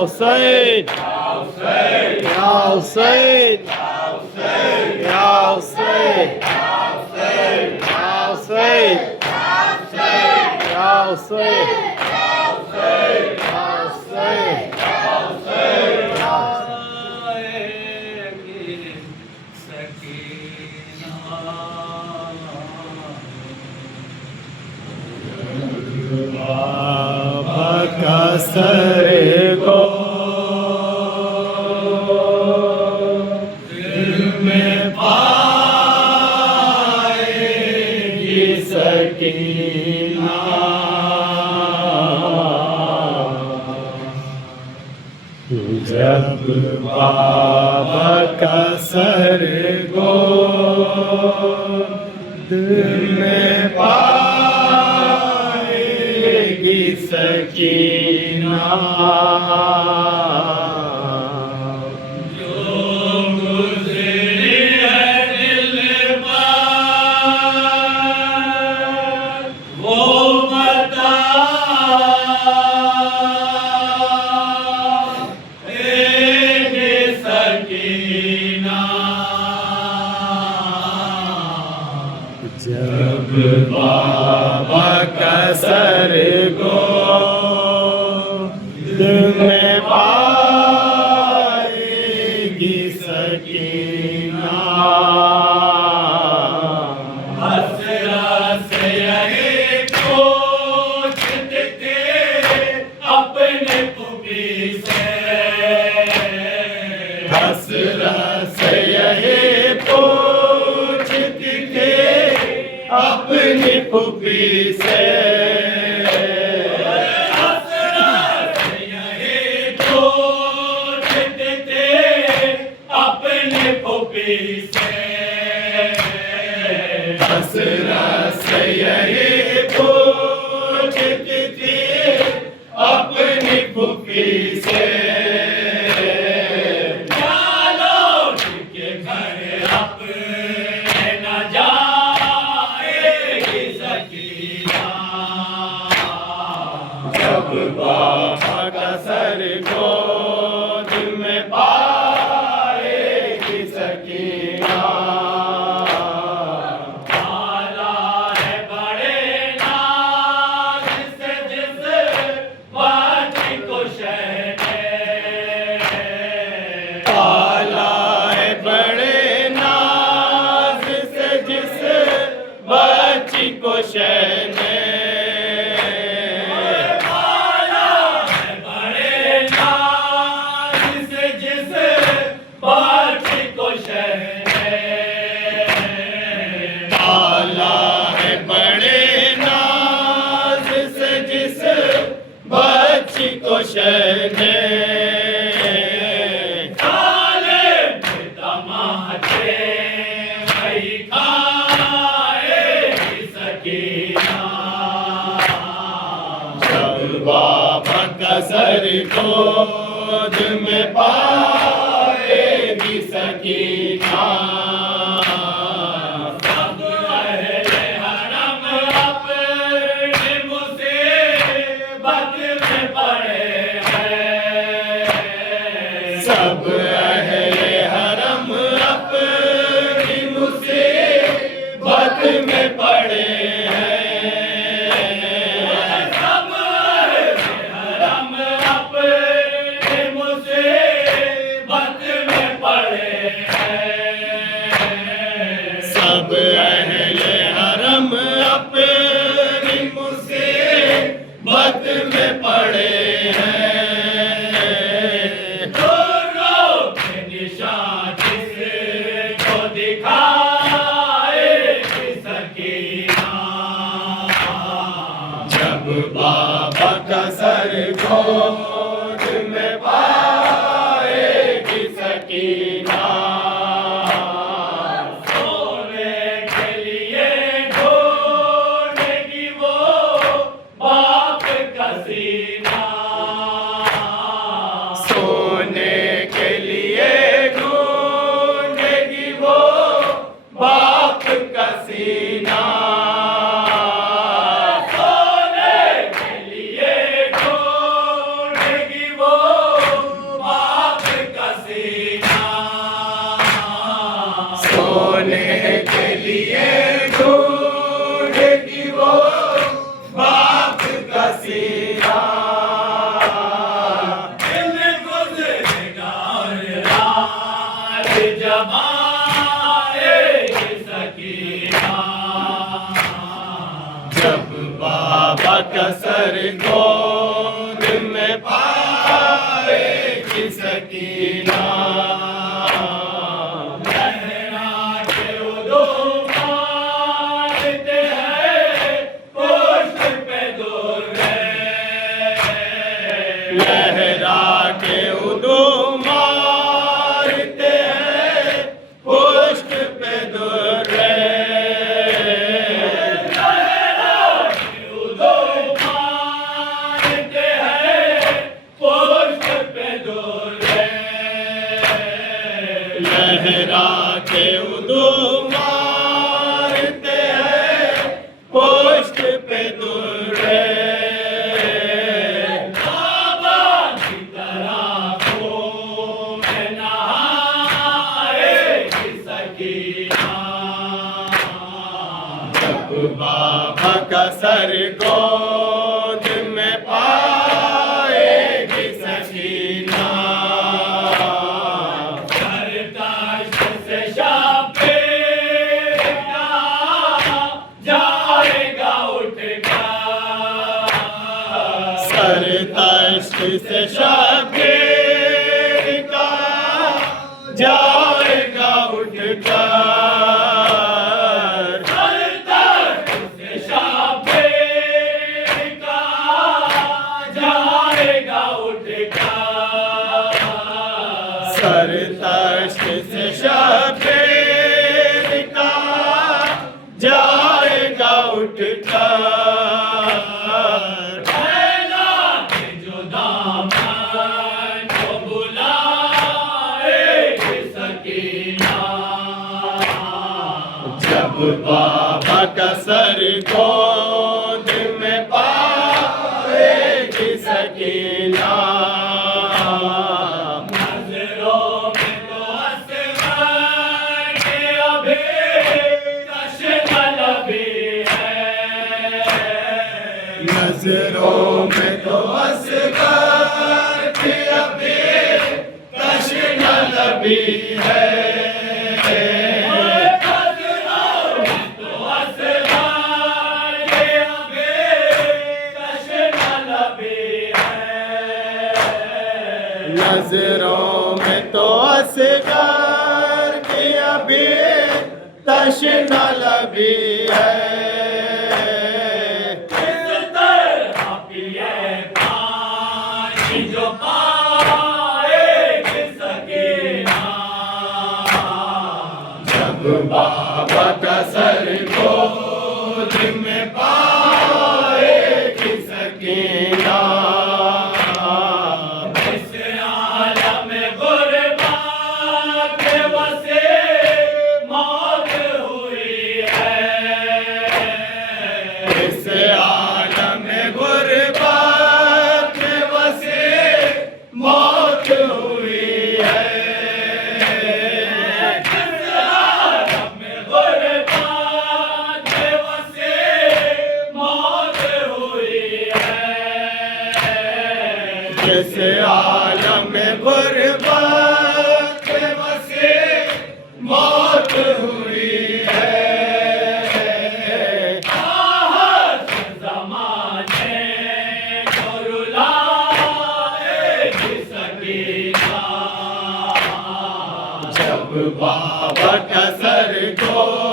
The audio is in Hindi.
Hussein! Ya Hussein! Ya Hussein! Ya Hussein! Ya Hussein! बाबा का सर को दिल में पाएगी सकीना जब बाबा का सर को दिल में पाएगी सकीना जो गुज़री है दिल पर वो बताएगी सकीना जब बाबा का सर को दिल में पाएगी सकीना हसरत से यही पूछते थे अपने पुपी से हसरत से यही पूछती थी अपनी पुपी से हसरत से यही पूछती थी अपनी पुपी से लौट के घर अपने न जाएगी सकीना जब बाबा का सर गोद में पाएगी सकीना को शहने पाला है बड़े नाज से जिस बाटी को शहने पाला है बड़े नाज से जिस बच्ची को शहने बाबा का सर गोद में पाएगी सकीना सब अहले हरम अपने मुसीबत में पड़े हैं सब अहले हरम अपनी मुसीबत में पड़े सब अहले हरम अपनी मुसीबत में पड़े हैं रो के निशान जिसको दिखाएगी सकीना जब बाबा का सर गोद में पाएगी सकीना सोने के लिए ढूंढेगी वो बाप का सीना सोने के लिए ढूंढेगी वो सर गोद में पाएगी सकीना। लहरा के उदूम मारते हैं पुष्ट पे दुर्रे, लहरा के उदूम मारते हैं पुष्ट पे दुर्रे। लहरा के उदूम मारते हैं पुष्ट पे दुर्रे। बाबा की तरह खून में नहाएगी सकीना। जब बाबा का सर गोद में पाएगी सकीना। सर तश्त से शबीर का जाएगा उठकर। सर तश्त से शबीर का जाएगा उठकर। सर तश्त से शबीर का जाएगा उठकर। जब बाबा का सर गोद में पाएगी सकीना। नजरों में तो असगर के अभी कश्मलबी है। नजरों में तो असगर के अभी कश्मलबी है। नजरों में तो असगर की अभी तशना लबी है। इस तरह पिए पानी जो पाएगी सकीना। जब बाबा का सर गोद में पाएगी सकीना। इस आलम में गुरबत में वसे मौत हुई है। इस आलम में गुरबत में वसे मौत हुई है। जिस आलम में गुरबत में वसे मौत हुई है। जब बाबा का सर गोद